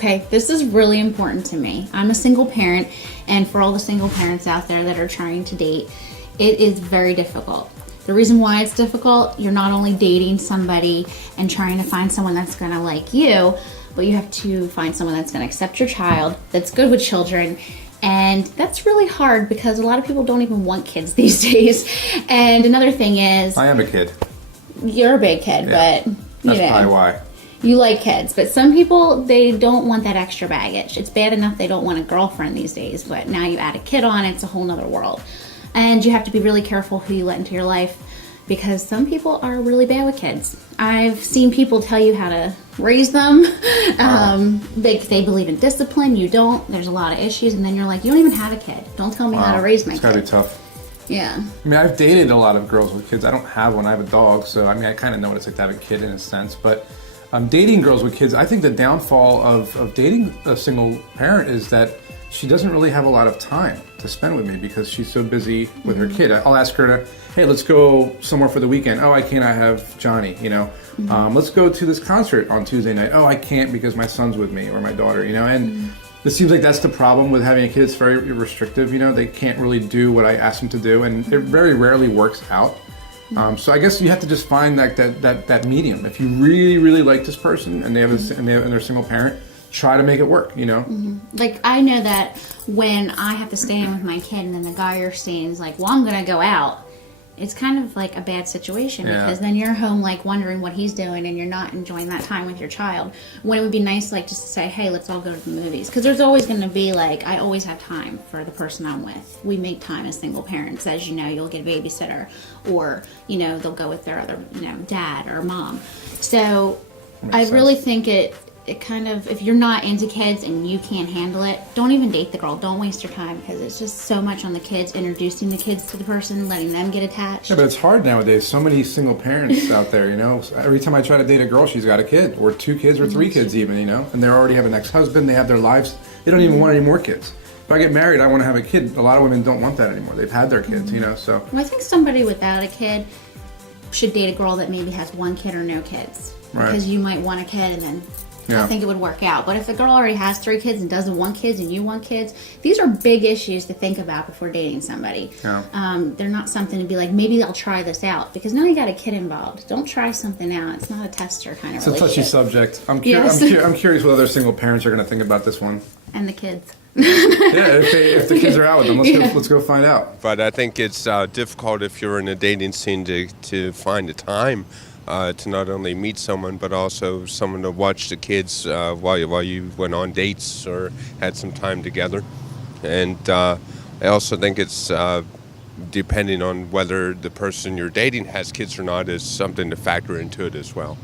Okay, this is really important to me. I'm a single parent, and for all the single parents out there that are trying to date, it is very difficult. The reason why it's difficult, you're not only dating somebody and trying to find someone that's going to like you, but you have to find someone that's going to accept your child, that's good with children. And that's really hard because a lot of people don't even want kids these days. And another thing is... I am a kid. You're a big kid, yeah. but... That's probably why. You like kids, but some people, they don't want that extra baggage. It's bad enough they don't want a girlfriend these days, but now you add a kid on, it's a whole nother world. And you have to be really careful who you let into your life because some people are really bad with kids. I've seen people tell you how to raise them. They believe in discipline, you don't. There's a lot of issues, and then you're like, you don't even have a kid. Don't tell me how to raise my kid. It's gotta be tough. Yeah. I mean, I've dated a lot of girls with kids. I don't have one. I have a dog, so I mean, I kind of know what it's like to have a kid in a sense. But dating girls with kids, I think the downfall of dating a single parent is that she doesn't really have a lot of time to spend with me because she's so busy with her kid. I'll ask her to, hey, let's go somewhere for the weekend. Oh, I can't. I have Johnny. You know, let's go to this concert on Tuesday night. Oh, I can't because my son's with me or my daughter. You know, and it seems like that's the problem with having a kid. It's very restrictive. You know, they can't really do what I ask them to do, and it very rarely works out. So I guess you have to just find that medium. If you really like this person and they're a single parent, try to make it work. You know. Like I know that when I have to stay in with my kid, and then the guy you're seeing is like, "Well, I'm gonna go out." It's kind of like a bad situation because then you're home like wondering what he's doing and you're not enjoying that time with your child. When it would be nice like just to say, hey, let's all go to the movies. Because there's always going to be like, I always have time for the person I'm with. We make time as single parents. As you know, you'll get a babysitter or, you know, they'll go with their other, you know, dad or mom. So I really think it kind of, if you're not into kids and you can't handle it, don't even date the girl. Don't waste your time because it's just so much on the kids, introducing the kids to the person, letting them get attached. Yeah, but it's hard nowadays. So many single parents out there, you know. Every time I try to date a girl, she's got a kid or 2 kids or 3 kids even, you know. And they already have an ex-husband. They have their lives. They don't even want any more kids. If I get married, I want to have a kid. A lot of women don't want that anymore. They've had their kids, you know, so. Well, I think somebody without a kid should date a girl that maybe has 1 kid or no kids. Right. Because you might want a kid and then I think it would work out. But if a girl already has 3 kids and doesn't want kids and you want kids, these are big issues to think about before dating somebody. Yeah. They're not something to be like, maybe I'll try this out. Because now you got a kid involved. Don't try something out. It's not a tester kind of relationship. It's a touchy subject. I'm curious what other single parents are going to think about this one. And the kids. If the kids are out with them, let's go find out. But I think it's difficult if you're in a dating scene to find a time to not only meet someone, but also someone to watch the kids while you went on dates or had some time together. And I also think it's depending on whether the person you're dating has kids or not is something to factor into it as well.